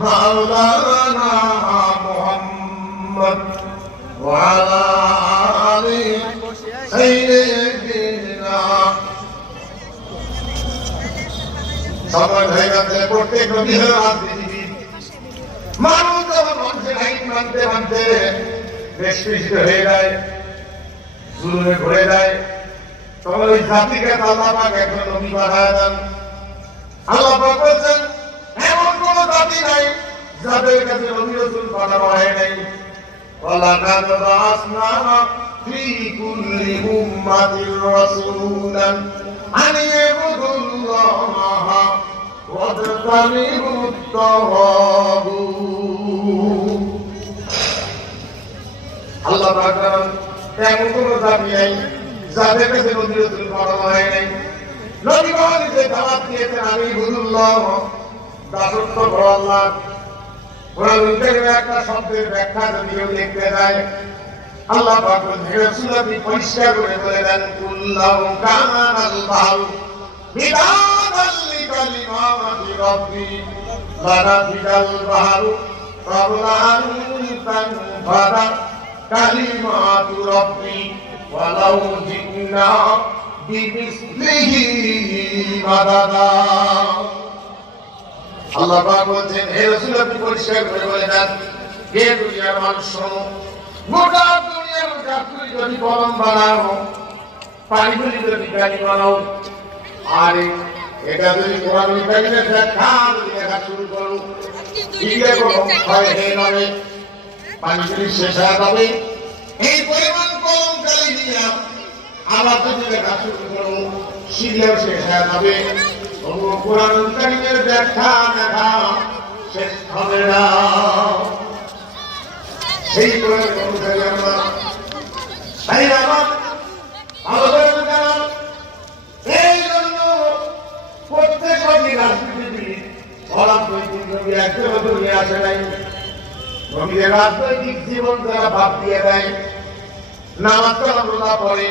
মাওলানা মুহাম্মদ ওয়া আলা আলি সাইয়্যিদিনা। সময় হয়ে গেছে, প্রত্যেক নবীর রাজনীতিবিদ মানুষ যখন মানুষের আইন মানতে মানতে নিষ্পৃষ্ট হয়ে যায়, জুলুমে ভরে যায়, তখন ওই জাতিকে আল্লাহ পাক একজন নবী বানায় দেন। আল্লাহ পাক বলেছেন এমন কোন জাতি নাই যাদের কাছে নবী রাসূল পাঠানো হয় নাই। ওয়ালাকাদ বা'আসনা ফি কুল্লি উম্মাতির রাসূলান আন ইবুদুল্লাহ ওয়াজতানিবুত তাগুত। আল্লাহ পাক এমন কোন জাতি নাই যাদের কাছে নবী রাসূল পাঠানো হয় নাই। নবী বলেন যে দাওয়াত দিয়েছেন আমি ইবুদুল্লাহ, দাসত্ব করো আল্লাহ। কোরআনের একটা শব্দের ব্যাখ্যা যদি কেউ লিখতে যায়, আল্লাহ পাক বলেন রাসূল আপনি পরিষ্কার করে বলে দেন কুল্লাহু কানাল বাহরু মিদাদাল লিকালিমাতি রাব্বি লানাফিদাল বাহরু ক্বাবলা আন তানফাদা কালিমাতু রাব্বি ওয়ালাউ জি'না বিমিসলিহি মাদাদা। আল্লাহ পাক বলেন হে রাসূল আপনি পরিষ্কার করে বলে দেন হে দুনিয়ার মানুষ শোনো, গোটা দুনিয়ার গাছগুলি যদি কলম বানাও, পানিগুলি যদি গাড়ি বানাও, আর এটা যদি কোরআনের কারিমের ব্যাখ্যা যদি লেখা শুরু করো, ইংরেজি কলম হয় হয়ে যাবে, পানিগুলি শেষ হয়ে যাবে। এই পরিমাণ কলম কালি নিয়ে আবার যদি লেখা শুরু করো, সিরিয়াল শেষ হয়ে যাবে। কোরআনের কারিমের ব্যাখ্যা লেখা শেষ হবে না। সেই কোরআনের অনুসারী আমরা তাই আমার ভালো করে জানান। এই জন্য প্রত্যেক রাজনীতিবিদ অরাজনৈতিক নবী একজন নিয়ে আসে নাই। নবীদের রাজনৈতিক জীবন তারা বাদ দিয়ে দেয়, নামাজ কালাম রোজা পড়ে,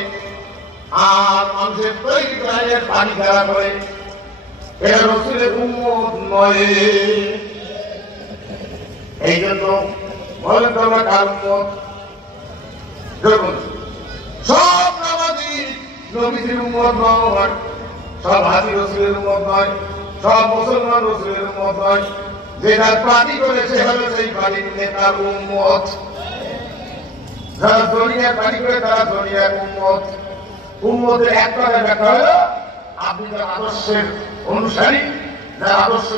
আর মানুষের তৈরি গায়ের পানি খেলা করে। এরা রাসূলের উম্মত নয়। এই জন্য বলেন তো আমরা কার উম্মত? সব নামাজি নবীর উম্মত নয়, সব হাজী রাসূলের উম্মত নয়, সব মুসলমান রাসূলের উম্মত নয়। যেটা পার্টি করেছে হলো সেই পার্টির নেতার উম্মত। যারা দুনিয়ার পার্টি করে তারা দুনিয়ার উম্মত। উম্মতের এক কথা ব্যাখ্যা হলো আপনি যারা আদর্শের অনুসারী, যারা আদর্শ